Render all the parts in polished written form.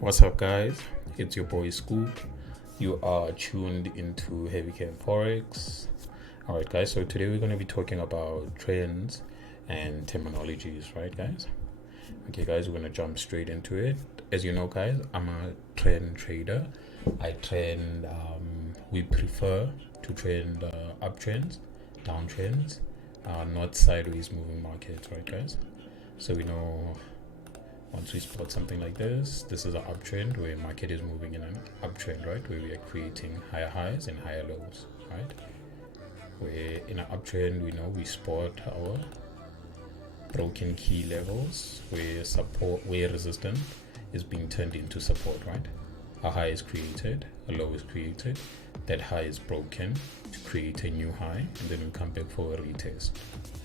What's up, guys? It's your boy Scoop. You are tuned into Heavycampfx. Alright, guys, so today we're going to be talking about trends and terminologies, right, guys? Okay, guys, we're going to jump straight into it. As you know, guys, I'm a trend trader. I trend, we prefer to trend uptrends, downtrends, not sideways moving markets, right, guys? So we know once we spot something like this is an uptrend where market is moving in an uptrend, right? Where we are creating higher highs and higher lows, right? Where in an uptrend, we know we spot our broken key levels where support, where resistance is being turned into support, right? A high is created, a low is created, that high is broken to create a new high, and then we come back for a retest.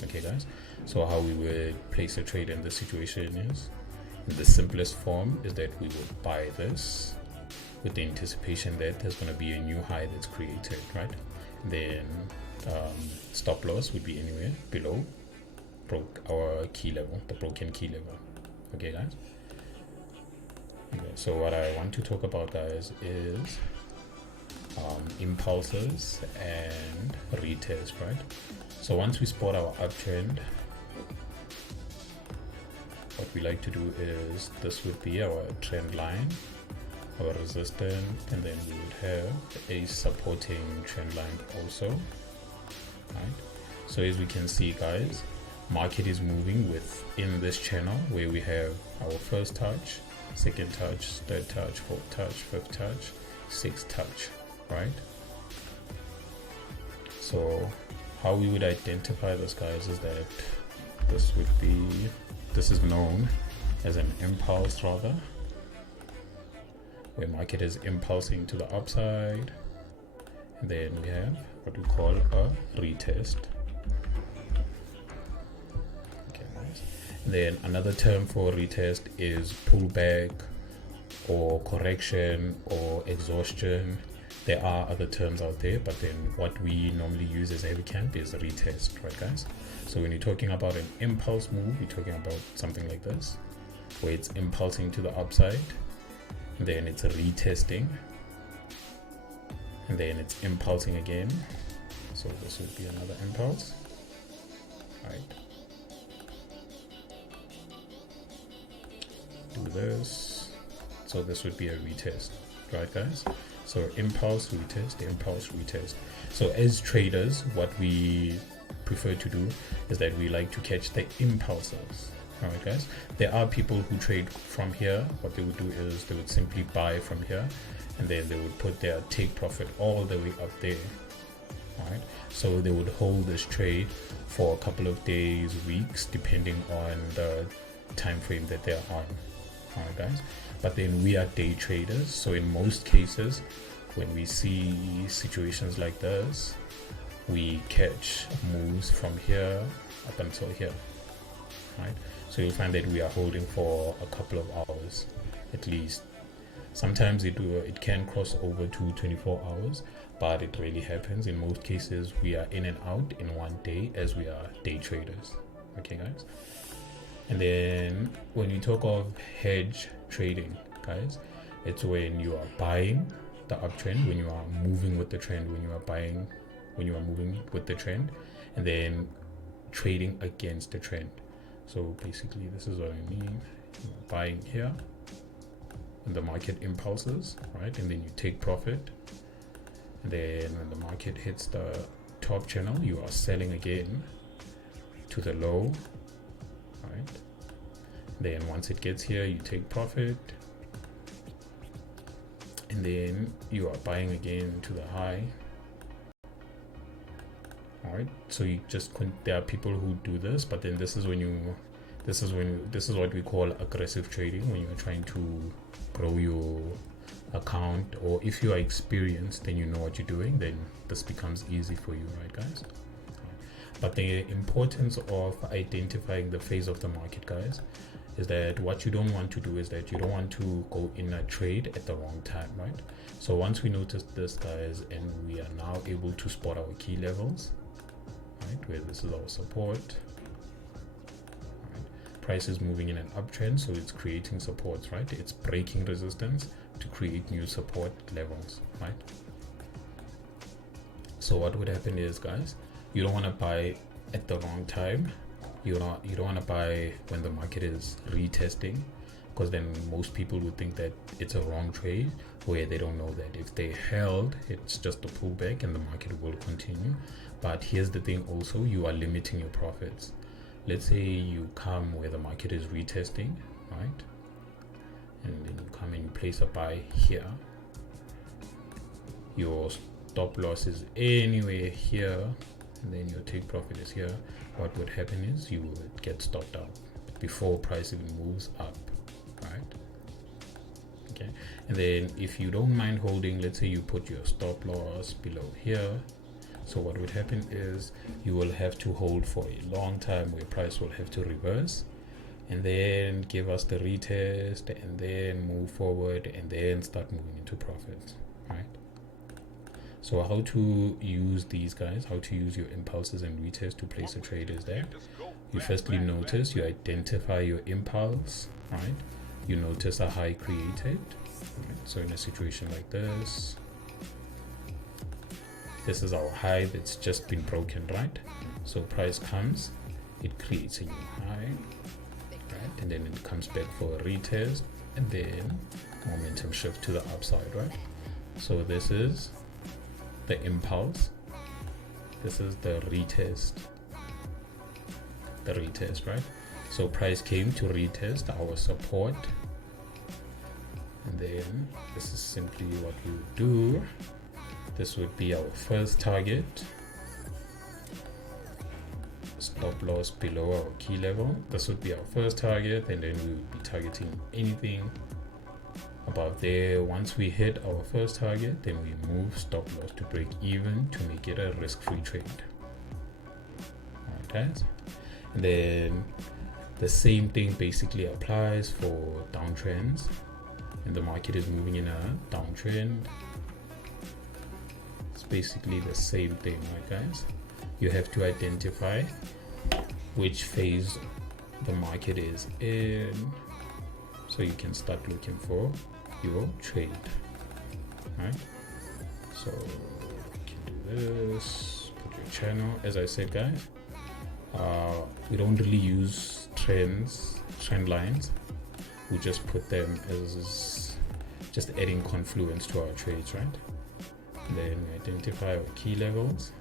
Okay, guys? So how we would place a trade in this situation is, the simplest form is that we would buy this with the anticipation that there's going to be a new high that's created, right? Then stop loss would be anywhere below our key level, the broken key level. Okay, guys? Okay, so what I want to talk about, guys, is impulses and retest, right? So once we spot our uptrend, what we like to do is, this would be our trend line, our resistance, and then we would have a supporting trend line also, right? So as we can see, guys, market is moving within this channel where we have our first touch, second touch, third touch, fourth touch, fifth touch, sixth touch, right? So how we would identify this, guys, is that this is known as an impulse, rather, where market is impulsing to the upside, and then we have what we call a retest. Okay, nice. And then another term for retest is pullback or correction or exhaustion. There are other terms out there, but then what we normally use as heavy camp is a retest, right, guys? So when you're talking about an impulse move, you're talking about something like this, where it's impulsing to the upside, and then it's retesting, and then it's impulsing again. So this would be another impulse, right? Do this. So this would be a retest, right, guys? So impulse, retest. So as traders, what we prefer to do is that we like to catch the impulses. All right, guys. There are people who trade from here. What they would do is they would simply buy from here, and then they would put their take profit all the way up there. All right. So they would hold this trade for a couple of days, weeks, depending on the time frame that they're on. All right, guys. But then we are day traders, so in most cases, when we see situations like this, we catch moves from here up until here, right? So you'll find that we are holding for a couple of hours at least. Sometimes it can cross over to 24 hours, but it rarely happens. In most cases, we are in and out in one day, as we are day traders. Okay, guys? And then when you talk of hedge trading, guys, it's when you are buying the uptrend, when you are moving with the trend, when you are moving with the trend, and then trading against the trend. So basically, this is what I mean. You're buying here, and the market impulses, right? And then you take profit. And then when the market hits the top channel, you are selling again to the low, right? Then once it gets here, you take profit, and then you are buying again to the high. All right, so you just there are people who do this, but then this is what we call aggressive trading, when you're trying to grow your account, or if you are experienced, then you know what you're doing, then this becomes easy for you, right, guys? But the importance of identifying the phase of the market, guys, is that what you don't want to do is that you don't want to go in a trade at the wrong time, right? So once we notice this, guys, and we are now able to spot our key levels, right, where this is our support, right? price is moving in an uptrend, so it's creating supports, right? It's breaking resistance to create new support levels, right? So what would happen is, guys, you don't want to buy at the wrong time. You don't want to buy when the market is retesting, because then most people would think that it's a wrong trade, where they don't know that if they held, it's just a pullback and the market will continue. But here's the thing also, you are limiting your profits. Let's say you come where the market is retesting, right? And then you come and you place a buy here. Your stop loss is anywhere here, and then your take profit is here. What would happen is you would get stopped out before price even moves up, right? Okay, and then if you don't mind holding, let's say you put your stop loss below here. So what would happen is you will have to hold for a long time, where price will have to reverse and then give us the retest and then move forward and then start moving into profits, right? So how to use these guys, how to use your impulses and retests to place a trade is there. You firstly notice, you identify your impulse, right? You notice a high created, right? So in a situation like this, this is our high that's just been broken, right? So price comes, it creates a new high, right? And then it comes back for a retest and then momentum shift to the upside, right? So this is the impulse, this is the retest, right? So price came to retest our support, and then this is simply what we would do. This would be our first target, stop loss below our key level. This would be our first target, and then we would be targeting anything above there. Once we hit our first target, then we move stop loss to break even to make it a risk-free trade. Alright guys, and then the same thing basically applies for downtrends, and the market is moving in a downtrend. It's basically the same thing, right guys? You have to identify which phase the market is in, so you can start looking for your trade, right? So you can do this, put your channel. As I said, guys, we don't really use trend lines. We just put them as just adding confluence to our trades, right? And then we identify our key levels.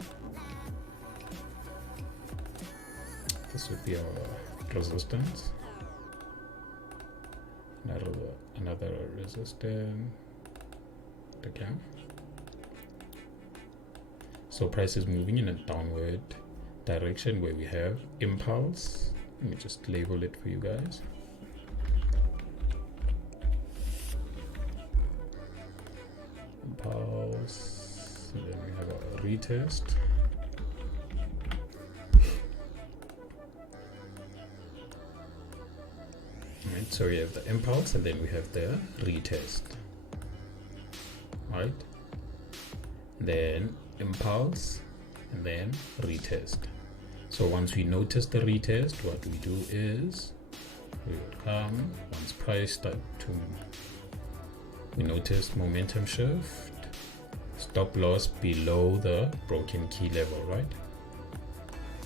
This would be our resistance. Another resistance. Okay. So price is moving in a downward direction where we have impulse. Let me just label it for you guys. Impulse. And then we have a retest. Right, so we have the impulse and then we have the retest, right? Then impulse and then retest. So once we notice the retest, what we do is we would come, once price start to, we notice momentum shift, stop loss below the broken key level, right?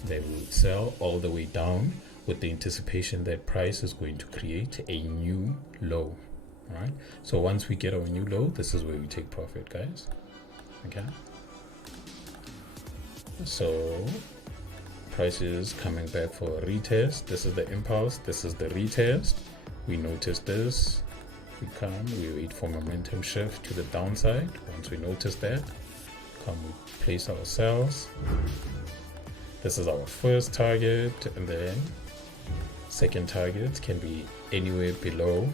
Then we would sell all the way down with the anticipation that price is going to create a new low, right? So once we get our new low, this is where we take profit, guys. Okay, so price is coming back for a retest. This is the impulse, this is the retest. We notice this, we come, we wait for momentum shift to the downside. Once we notice that, come, we place our sells. This is our first target, and then second target can be anywhere below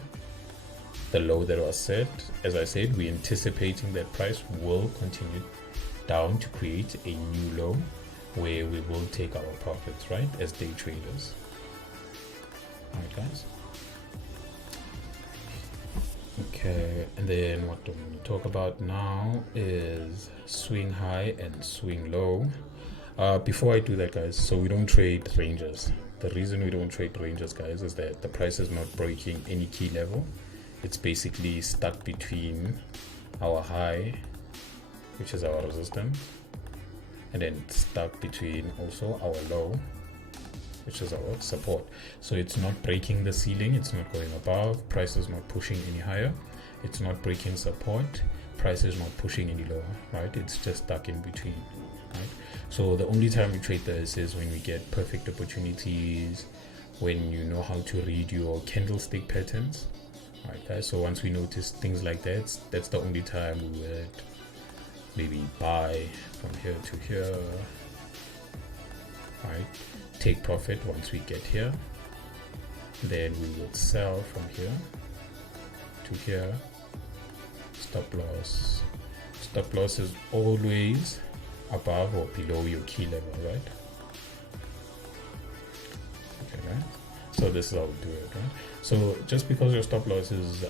the low that was set. As I said, we're anticipating that price will continue down to create a new low where we will take our profits, right, as day traders. Alright guys, okay, and then what I'm going to talk about now is swing high and swing low. Before I do that, guys, so we don't trade ranges, the reason we don't trade ranges, guys, is that the price is not breaking any key level. It's basically stuck between our high, which is our resistance, and then stuck between also our low, which is our support. So it's not breaking the ceiling, it's not going above, price is not pushing any higher, it's not breaking support, price is not pushing any lower, right? It's just stuck in between, right? So the only time we trade this is when we get perfect opportunities, when you know how to read your candlestick patterns, right, guys? So once we notice things like that, that's the only time we would maybe buy from here to here, right? Take profit once we get here, then we would sell from here to here. Stop loss is always above or below your key level, right? Okay, right? So this is how we do it, right? So just because your stop loss is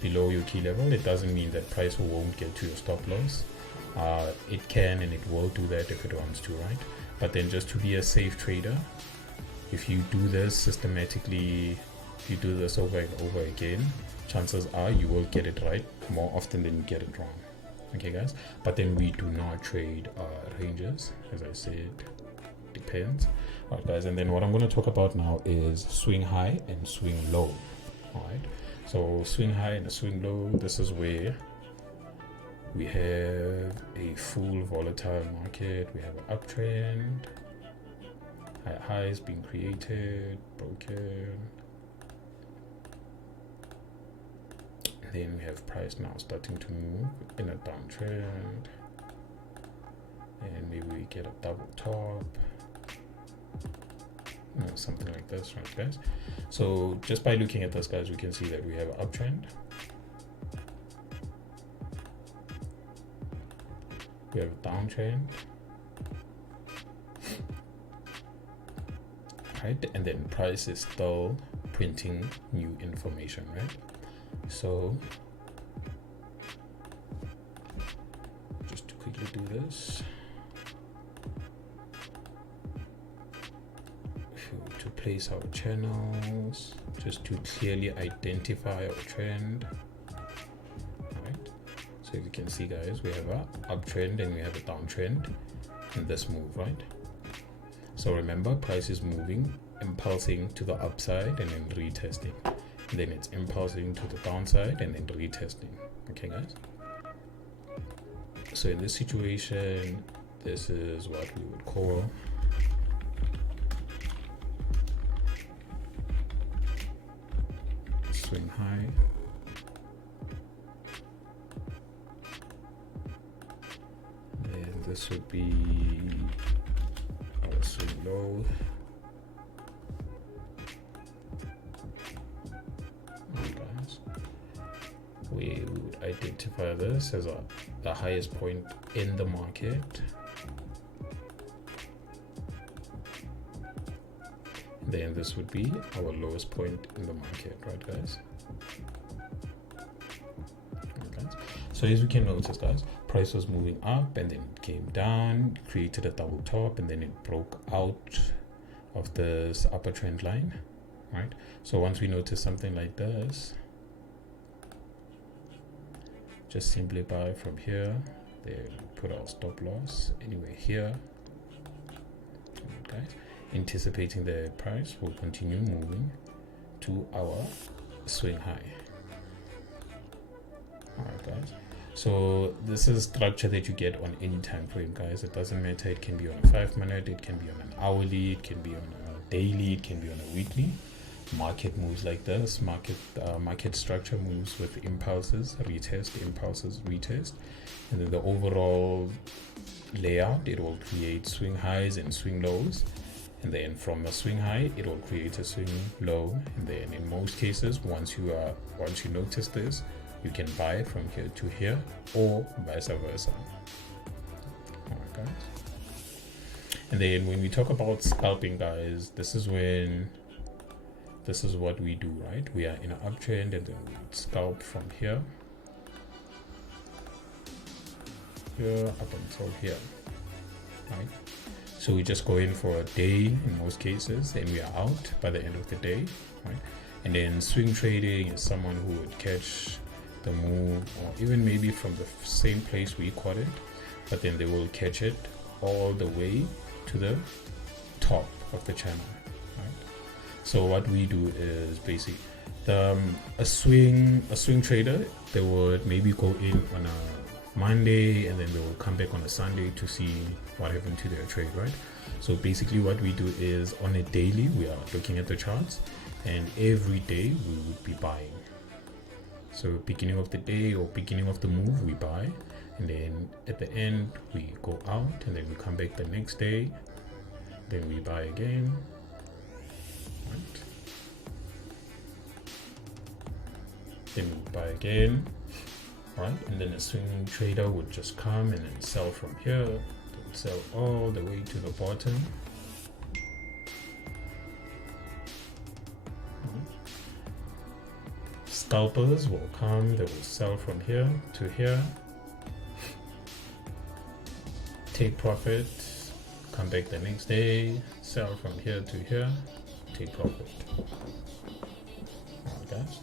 below your key level, it doesn't mean that price won't get to your stop loss. It can and it will do that if it wants to, right? But then just to be a safe trader, if you do this systematically, if you do this over and over again, chances are you will get it right more often than you get it wrong. Okay, guys? But then we do not trade ranges, as I said, depends. All right, guys, and then what I'm going to talk about now is swing high and swing low. All right, so swing high and swing low, this is where we have a full volatile market, we have an uptrend, highs being created, broken, and then we have price now starting to move in a downtrend, and maybe we get a double top, something like this, right, guys? So just by looking at this, guys, we can see that we have an uptrend, we have a downtrend, right? And then price is still printing new information, right? So just to quickly do this, to place our channels, just to clearly identify our trend. So you can see, guys, we have a uptrend and we have a downtrend in this move, right? So remember, price is moving, impulsing to the upside and then retesting, and then it's impulsing to the downside and then retesting. Okay, guys? So in this situation, this is what we would call swing high, this would be our swing low. Guys, we would identify this as the highest point in the market. Then this would be our lowest point in the market, right, guys? So as we can notice, guys, price was moving up and then it came down, created a double top, and then it broke out of this upper trend line, right? So once we notice something like this, just simply buy from here, then put our stop loss anywhere here, okay, anticipating the price will continue moving to our swing high. All right, guys. So this is structure that you get on any time frame, guys. It doesn't matter. It can be on a 5 minute, it can be on an hourly, it can be on a daily, it can be on a weekly. Market moves like this. Market structure moves with impulses, retest, impulses, retest, and then the overall layout, it will create swing highs and swing lows, and then from a swing high it will create a swing low, and then in most cases, once you notice this, you can buy from here to here or vice versa. Alright, guys. And then when we talk about scalping, guys, this is what we do, right? We are in an uptrend and then we scalp from here up until here, right? So we just go in for a day in most cases, and we are out by the end of the day, right? And then swing trading is someone who would catch the move, or even maybe from the same place we caught it, but then they will catch it all the way to the top of the channel, right? So what we do is basically a swing trader, they would maybe go in on a Monday and then they will come back on a Sunday to see what happened to their trade, right? So basically what we do is on a daily we are looking at the charts, and every day we would be buying. So beginning of the day or beginning of the move we buy, and then at the end we go out, and then we come back the next day, then we buy again, right? Then we buy again, right? And then a swing trader would just come and then sell from here, sell all the way to the bottom. Scalpers will come, they will sell from here to here, take profit, come back the next day, sell from here to here, take profit. Alright guys.